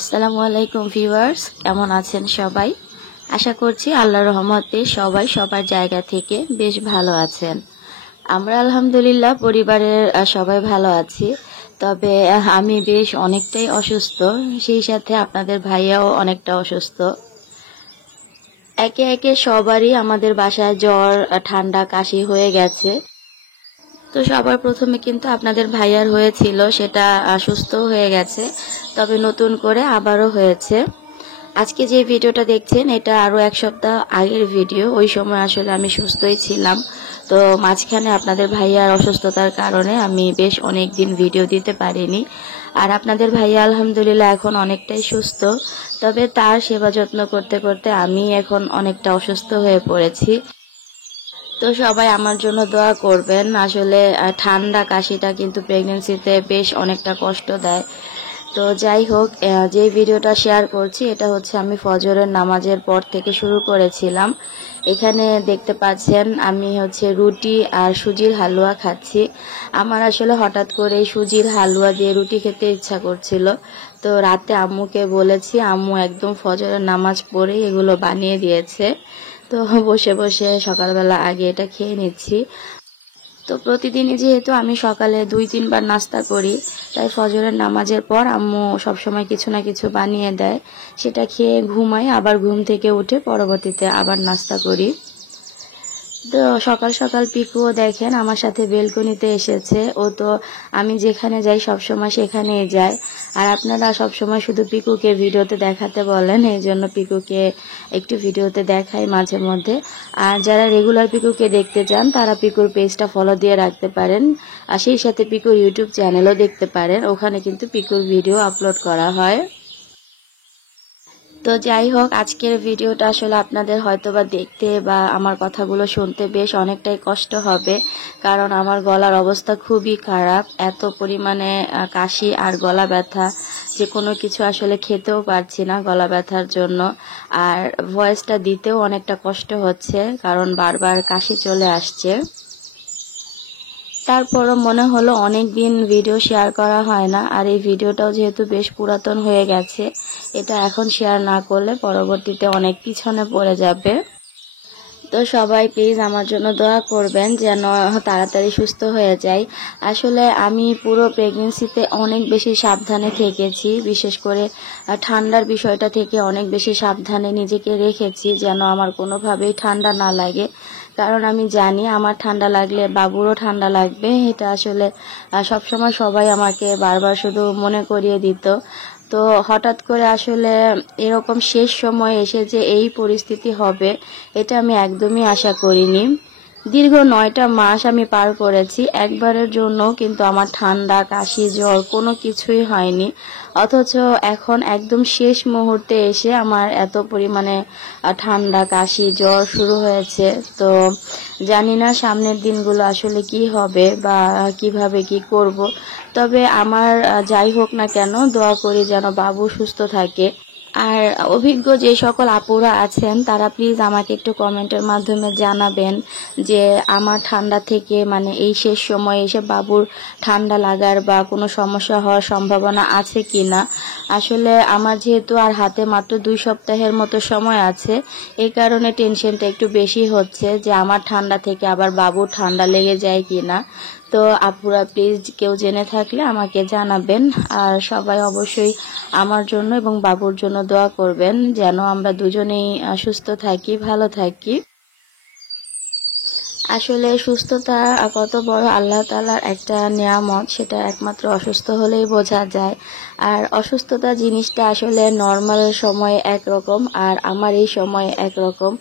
আসসালামু আলাইকুম ভিউয়ার্স, কেমন আছেন সবাই? আশা করছি আল্লাহর রহমতে সবাই সবার জায়গা থেকে বেশ ভালো আছেন। আমরা আলহামদুলিল্লাহ পরিবারের সবাই ভালো আছি। তবে আমি বেশ অনেকটাই অসুস্থ, সেই সাথে আপনাদের ভাইয়াও অনেকটা অসুস্থ। একে একে সবারই আমাদের বাসায় জ্বর, ঠান্ডা, কাশি হয়ে গেছে। তো সবার প্রথমে কিন্তু আপনাদের ভাইয়ার হয়েছিল, সেটা সুস্থ হয়ে গেছে, তবে নতুন করে আবারও হয়েছে। আজকে যে ভিডিওটা দেখছেন এটা আরো এক সপ্তাহ আগের ভিডিও। ওই সময় আসলে আমি সুস্থই ছিলাম। তো মাঝখানে আপনাদের ভাইয়ার অসুস্থতার কারণে আমি বেশ অনেক দিন ভিডিও দিতে পারিনি। আর আপনাদের ভাইয়া আলহামদুলিল্লাহ এখন অনেকটাই সুস্থ, তবে তার সেবা যত্ন করতে করতে আমি এখন অনেকটা অসুস্থ হয়ে পড়েছি। তো সবাই আমার জন্য দোয়া করবেন। আসলে ঠান্ডা কাশিটা কিন্তু প্রেগন্যান্সিতে বেশ অনেকটা কষ্ট দেয়। তো যাই হোক, যে ভিডিওটা শেয়ার করছি এটা হচ্ছে আমি ফজরের নামাজের পর থেকে শুরু করেছিলাম। এখানে দেখতে পাচ্ছেন আমি হচ্ছে রুটি আর সুজির হালুয়া খাচ্ছি। আমার আসলে হঠাৎ করে সুজির হালুয়া দিয়ে রুটি খেতে ইচ্ছা করছিল। তো রাতে আম্মুকে বলেছি, আম্মু একদম ফজরের নামাজ পড়ে এগুলো বানিয়ে দিয়েছে। তো বসে বসে সকালবেলা আগে এটা খেয়ে নিচ্ছি। তো প্রতিদিনই যেহেতু আমি সকালে 2-3 বার নাস্তা করি, তাই ফজরের নামাজের পর আম্মু সবসময় কিছু না কিছু বানিয়ে দেয়, সেটা খেয়ে ঘুমাই, আবার ঘুম থেকে উঠে পরবর্তীতে আবার নাস্তা করি। তো সকাল সকাল পিকুও দেখেন আমার সাথে বেলকনিতে এসেছে। ও তো আমি যেখানে যাই সবসময় সেখানেই যায়। আর আপনারা সবসময় শুধু পিকুকে ভিডিওতে দেখাতে বলেন, এই জন্য পিকুকে একটু ভিডিওতে দেখাই মাঝে মধ্যে। আর যারা রেগুলার পিকুকে দেখতে চান তারা পিকুর পেজটা ফলো দিয়ে রাখতে পারেন। আর সেই সাথে পিকুর ইউটিউব চ্যানেলও দেখতে পারেন, ওখানে কিন্তু পিকুর ভিডিও আপলোড করা হয়। তো যাই হোক, আজকের ভিডিওটা আসলে আপনাদের হয়তোবা দেখতে বা আমার কথাগুলো শুনতে বেশ অনেকটাই কষ্ট হবে, কারণ আমার গলার অবস্থা খুবই খারাপ। এত পরিমাণে কাশি আর গলা ব্যথা, যে কোনো কিছু আসলে খেতেও পারছি না গলা ব্যথার জন্য। আর ভয়েসটা দিতেও অনেকটা কষ্ট হচ্ছে, কারণ বারবার কাশি চলে আসছে। তারপরও মনে হলো অনেক দিন ভিডিও শেয়ার করা হয় না, আর এই ভিডিওটাও যেহেতু বেশ পুরাতন হয়ে গেছে, এটা এখন শেয়ার না করলে পরবর্তীতে অনেক পিছনে পড়ে যাবে। তো সবাই প্লিজ আমার জন্য দোয়া করবেন যেন তাড়াতাড়ি সুস্থ হয়ে যাই। আসলে আমি পুরো প্রেগনেন্সিতে অনেক বেশি সাবধানে থেকেছি, বিশেষ করে ঠান্ডার বিষয়টা থেকে অনেক বেশি সাবধানে নিজেকে রেখেছি যেন আমার কোনোভাবেই ঠান্ডা না লাগে। কারণ আমি জানি আমার ঠান্ডা লাগলে বাবুরও ঠান্ডা লাগবে। এটা আসলে সবসময় সবাই আমাকে বারবার শুধু মনে করিয়ে দিত। তো হঠাৎ করে আসলে এরকম শেষ সময় এসে যে এই পরিস্থিতি হবে, এটা আমি একদমই আশা করিনি। দীর্ঘ 9টা মাস আমি পার করেছি, একবারের জন্য কিন্তু আমার ঠান্ডা, কাশি, জ্বর কোনো কিছুই হয়নি। অথচ এখন একদম শেষ মুহূর্তে এসে আমার এত পরিমাণে ঠান্ডা, কাশি, জ্বর শুরু হয়েছে। তো জানি না সামনের দিনগুলো আসলে কি হবে বা কিভাবে কি করব। তবে আমার যাই হোক না কেন, দোয়া করি যেন বাবু সুস্থ থাকে। আর অভিজ্ঞ যে সকল আপুরা আছেন তারা প্লিজ আমাকে একটু কমেন্টের মাধ্যমে জানাবেন যে আমার ঠান্ডা থেকে মানে এই শেষ সময়ে এসে বাবুর ঠান্ডা লাগার বা কোনো সমস্যা হওয়ার সম্ভাবনা আছে কিনা। আসলে আমার যেহেতু আর হাতে মাত্র 2 সপ্তাহের মতো সময় আছে, এই কারণে টেনশনটা একটু বেশি হচ্ছে যে আমার ঠান্ডা থেকে আবার বাবুর ঠান্ডা লেগে যায় কিনা। তো আপুরা প্লিজ কেউ জেনে থাকলে আমাকে জানাবেন। আর সবাই অবশ্যই আমার জন্য এবং বাবুর জন্য দোয়া করবেন যেন আমরা দুজনেই সুস্থ থাকি, ভালো থাকি। আসলে সুস্থতা কত বড় আল্লাহ তাআলার একটা নিয়ামত, সেটা একমাত্র অসুস্থ হলেই বোঝা যায়। আর অসুস্থতা জিনিসটা আসলে নর্মাল সময়ে একরকম, আর আমার এই সময়ে একরকম।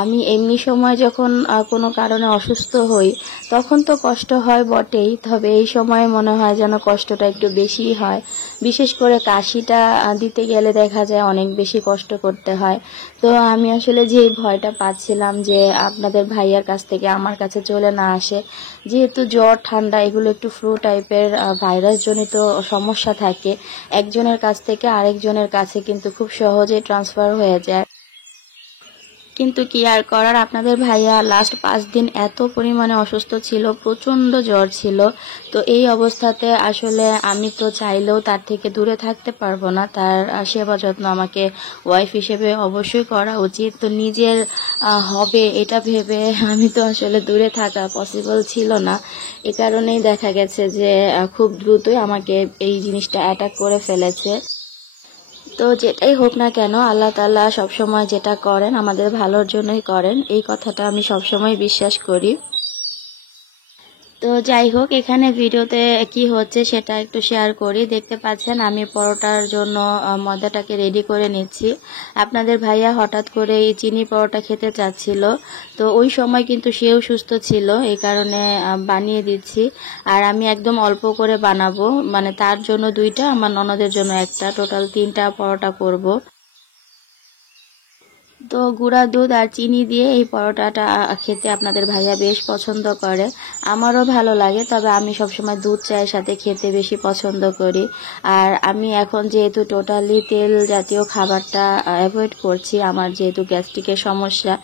আমি এমনি সময় যখন কোনো কারণে অসুস্থ হই তখন তো কষ্ট হয় বটেই, তবে এই সময় মনে হয় যেন কষ্টটা একটু বেশিই হয়। বিশেষ করে কাশিটা দিতে গেলে দেখা যায় অনেক বেশি কষ্ট করতে হয়। তো আমি আসলে যে ভয়টা পাচ্ছিলাম যে আপনাদের ভাইয়ার কাছ থেকে আমার কাছে চলে না আসে, যেহেতু জ্বর, ঠান্ডা এগুলো একটু ফ্লু টাইপের ভাইরাস জনিত সমস্যা থাকে, একজনের কাছ থেকে আরেকজনের কাছে কিন্তু খুব সহজেই ট্রান্সফার হয়ে যায়। কিন্তু কি আর করার, আপনাদের ভাইয়া লাস্ট 5 দিন এত পরিমাণে অসুস্থ ছিল, প্রচণ্ড জ্বর ছিল। তো এই অবস্থাতে আসলে আমি তো চাইলেও তার থেকে দূরে থাকতে পারবো না। তার সেবা যত্ন আমাকে ওয়াইফ হিসেবে অবশ্যই করা উচিত। তো নিজের হবে এটা ভেবে আমি তো আসলে দূরে থাকা পসিবল ছিল না। এ কারণেই দেখা গেছে যে খুব দ্রুতই আমাকে এই জিনিসটা অ্যাটাক করে ফেলেছে। তো যেটাই হোক না কেন, আল্লাহ তাআলা সবসময় যেটা করেন আমাদের ভালোর জন্যই করেন, এই কথাটা আমি সবসময় বিশ্বাস করি। তো যাই হোক, এখানে ভিডিওতে কি হচ্ছে সেটা একটু শেয়ার করি। দেখতে পাচ্ছেন আমি পরোটার জন্য ময়দাটাকে রেডি করে নিচ্ছি। আপনাদের ভাইয়া হঠাৎ করে এই চিনি পরোটা খেতে চাচ্ছিল, তো ওই সময় কিন্তু সেও সুস্থ ছিল, এই কারণে বানিয়ে দিচ্ছি। আর আমি একদম অল্প করে বানাবো, মানে তার জন্য 2টা, আমার ননদের জন্য 1টা, টোটাল 3টা পরোটা করব। তো গুঁড়া দুধ আর চিনি দিয়ে এই পরোটাটা খেতে আপনাদের ভাইয়া বেশ পছন্দ করে, আমারও ভালো লাগে। তবে আমি সবসময় দুধ চায়ের সাথে খেতে বেশি পছন্দ করি। আর আমি এখন যেহেতু টোটালি তেল জাতীয় খাবারটা অ্যাভয়েড করছি, আমার যেহেতু গ্যাস্ট্রিকের সমস্যা,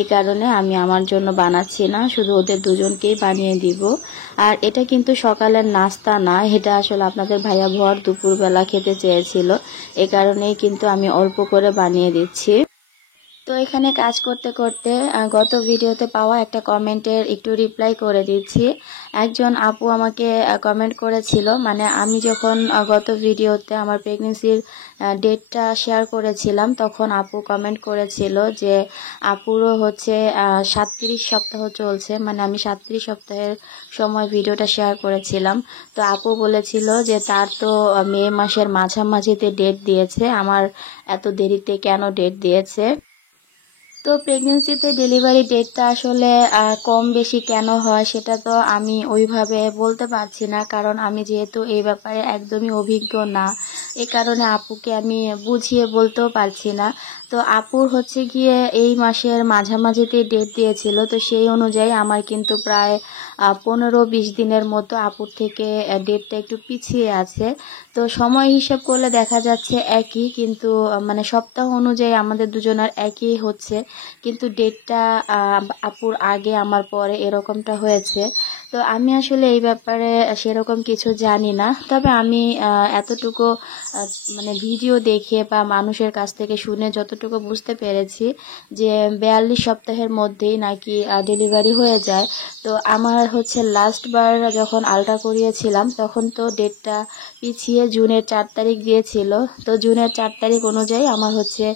এই কারণে আমি আমার জন্য বানাচ্ছি না, শুধু ওদের দুজনকেই বানিয়ে দিব। আর এটা কিন্তু সকালের নাস্তা না, এটা আসলে আপনাদের ভাইয়া ভর দুপুরবেলা খেতে চেয়েছিল, এই কারণেই কিন্তু আমি অল্প করে বানিয়ে দিচ্ছি। তো এখানে কাজ করতে করতে গত ভিডিওতে পাওয়া একটা কমেন্টের একটু রিপ্লাই করে দিচ্ছি। একজন আপু আমাকে কমেন্ট করেছিল, মানে আমি যখন গত ভিডিওতে আমার প্রেগনেন্সির ডেটটা শেয়ার করেছিলাম, তখন আপু কমেন্ট করেছিল যে আপুরও হচ্ছে 37 সপ্তাহ চলছে, মানে আমি 37 সপ্তাহের সময় ভিডিওটা শেয়ার করেছিলাম। তো আপু বলেছিল যে তার তো মে মাসের মাঝামাঝিতে ডেট দিয়েছে, আমার এত দেরিতে কেন ডেট দিয়েছে। তো প্রেগনেন্সিতে ডেলিভারি ডেটটা আসলে কম বেশি কেন হয় সেটা তো আমি ওইভাবে বলতে পারছি না, কারণ আমি যেহেতু এই ব্যাপারে একদমই অভিজ্ঞ না, এই কারণে আপুকে আমি বুঝিয়ে বলতেও পারছি না। তো আপুর হচ্ছে গিয়ে এই মাসের মাঝামাঝিতে ডেট দিয়েছিল, তো সেই অনুযায়ী আমার কিন্তু প্রায় 15-20 দিনের মতো আপুর থেকে ডেটটা একটু পিছিয়ে আছে। তো সময় হিসাব করলে দেখা যাচ্ছে একই, কিন্তু মানে সপ্তাহ অনুযায়ী আমাদের দুজনের একই হচ্ছে, কিন্তু ডেটটা আপুর আগে আমার পরে এরকমটা হয়েছে। তো আমি আসলে এই ব্যাপারে সেরকম কিছু জানি না, তবে আমি এতটুকু মানে ভিডিও দেখে বা মানুষের কাছ থেকে শুনে যতটুকু বুঝতে পেরেছি যে 42 সপ্তাহের মধ্যেই নাকি ডেলিভারি হয়ে যায়। তো আমার হচ্ছে লাস্টবার যখন আলট্রা করিয়েছিলাম তখন তো ডেটটা পিছিয়ে জুনের 4 তারিখ দিয়েছিল। তো জুনের 4 তারিখ অনুযায়ী আমার হচ্ছে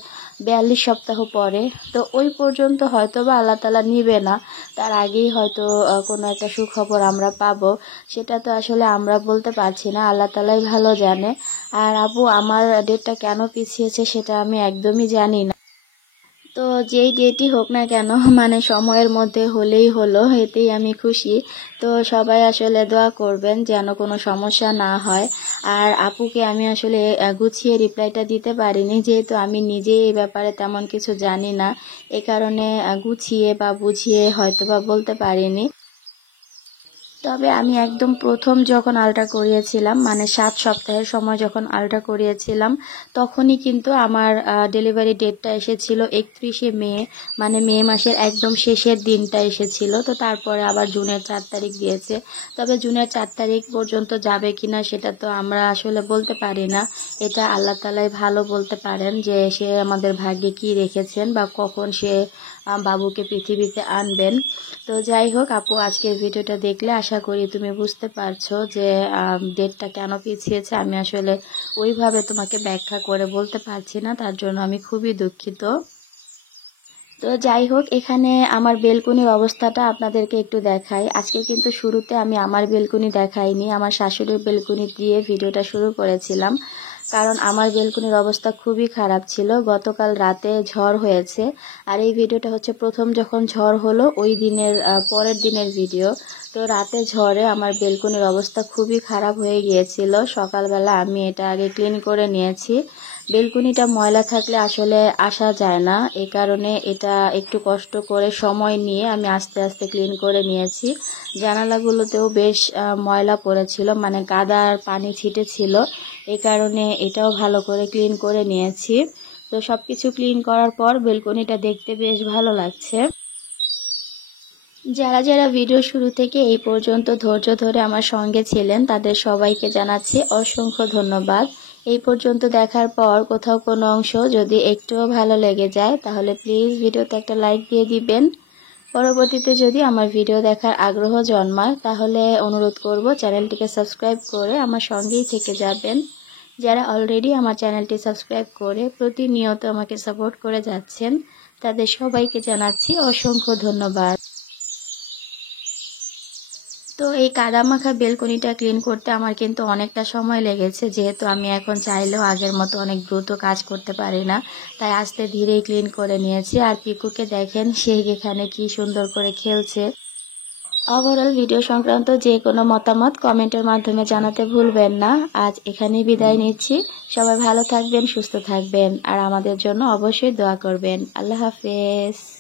42 সপ্তাহ পরে। তো ওই পর্যন্ত হয়তো বা আল্লাহ তাআলা নিবে না, তার আগেই হয়তো কোনো একটা সুখবর আমরা পাবো, সেটা তো আসলে আমরা বলতে পারছি না, আল্লাহ তাআলাই ভালো জানে। আর আপু আমার ডেটটা কেন পিছিয়েছে সেটা আমি একদমই জানি না। তো যেই ডেটই হোক না কেন, মানে সময়ের মধ্যে হলেই হলো, এতেই আমি খুশি। তো সবাই আসলে দোয়া করবেন যেন কোনো সমস্যা না হয়। আর আপুকে আমি আসলে গুছিয়ে রিপ্লাইটা দিতে পারিনি, যেহেতু আমি নিজেই এই ব্যাপারে তেমন কিছু জানি না, এ কারণে গুছিয়ে বা বুঝিয়ে হয়তো বা বলতে পারিনি। তবে আমি একদম প্রথম যখন আলট্রা করিয়েছিলাম, মানে 7 সপ্তাহের সময় যখন আলট্রা করিয়েছিলাম, তখনই কিন্তু আমার ডেলিভারি ডেটটা এসেছিল 31শে মে, মানে মে মাসের একদম শেষের দিনটা এসেছিল। তো তারপরে আবার জুনের 4 তারিখ দিয়েছে। তবে জুনের 4 তারিখ পর্যন্ত যাবে কিনা সেটা তো আমরা আসলে বলতে পারি না, এটা আল্লাহ তাআলাই ভালো বলতে পারেন যে সে আমাদের ভাগ্যে কি রেখেছেন বা কখন সে বাবুকে পৃথিবীতে আনবেন। তো যাই হোক আপু, আজকের ভিডিওটা দেখলে আশা করি তুমি বুঝতে পারছো যে ডেটটা কেন পিছিয়েছে। আমি আসলে ওইভাবে তোমাকে ব্যাখ্যা করে বলতে পারছি না, তার জন্য আমি খুবই দুঃখিত। তো যাই হোক, এখানে আমার বেলকনির অবস্থাটা আপনাদেরকে একটু দেখাই। আজকে কিন্তু শুরুতে আমি আমার বেলকনি দেখাইনি, আমার শাশুড়ির বেলকনি দিয়ে ভিডিওটা শুরু করেছিলাম, কারণ আমার বেলকনির অবস্থা খুবই খারাপ ছিল। গতকাল রাতে ঝড় হয়েছে, আর এই ভিডিওটা হচ্ছে প্রথম যখন ঝড় হলো ওই দিনের পরের দিনের ভিডিও। তো রাতে ঝড়ে আমার বেলকনির অবস্থা খুবই খারাপ হয়ে গিয়েছিল। সকালবেলা আমি এটা আগে ক্লিন করে নিয়েছি। বেলকনিটা ময়লা থাকলে আসলে আসা যায় না, এই কারণে এটা একটু কষ্ট করে সময় নিয়ে আমি আস্তে আস্তে ক্লিন করে নিয়েছি। জানালাগুলোতেও বেশ ময়লা পড়েছিল, মানে কাদার পানি ছিটেছিল, এই কারণে এটাও ভালো করে ক্লিন করে নিয়েছি। তো সবকিছু ক্লিন করার পর বেলকনিটা দেখতে বেশ ভালো লাগছে। যারা যারা ভিডিও শুরু থেকে এই পর্যন্ত ধৈর্য ধরে আমার সঙ্গে ছিলেন তাদের সবাইকে জানাচ্ছি অসংখ্য ধন্যবাদ। এই পর্যন্ত দেখার পর কোথাও কোনো অংশ যদি একটুও ভালো লেগে যায় তাহলে প্লিজ ভিডিওতে একটা লাইক দিয়ে দিবেন। পরবর্তীতে যদি আমার ভিডিও দেখার আগ্রহ জন্মায় তাহলে অনুরোধ করব চ্যানেলটিকে সাবস্ক্রাইব করে আমার সঙ্গেই থেকে যাবেন। যারা অলরেডি আমার চ্যানেলটি সাবস্ক্রাইব করে প্রতিনিয়ত আমাকে সাপোর্ট করে যাচ্ছেন তাদের সবাইকে জানাচ্ছি অসংখ্য ধন্যবাদ। তো এই কাদামাখা বেলকনিটা ক্লিন করতে আমার কিন্তু অনেকটা সময় লেগেছে, যেহেতু আমি এখন চাইলেও আগের মতো অনেক দ্রুত কাজ করতে পারি না, তাই আস্তে ধীরেই ক্লিন করে নিয়েছি। আর পিকুকে দেখেন, সে এখানে কি সুন্দর করে খেলছে। ওভারঅল ভিডিও সংক্রান্ত যে কোনো মতামত কমেন্টের মাধ্যমে জানাতে ভুলবেন না। আজ এখানেই বিদায় নিচ্ছি। সবাই ভালো থাকবেন, সুস্থ থাকবেন আর আমাদের জন্য অবশ্যই দোয়া করবেন। আল্লাহ হাফেজ।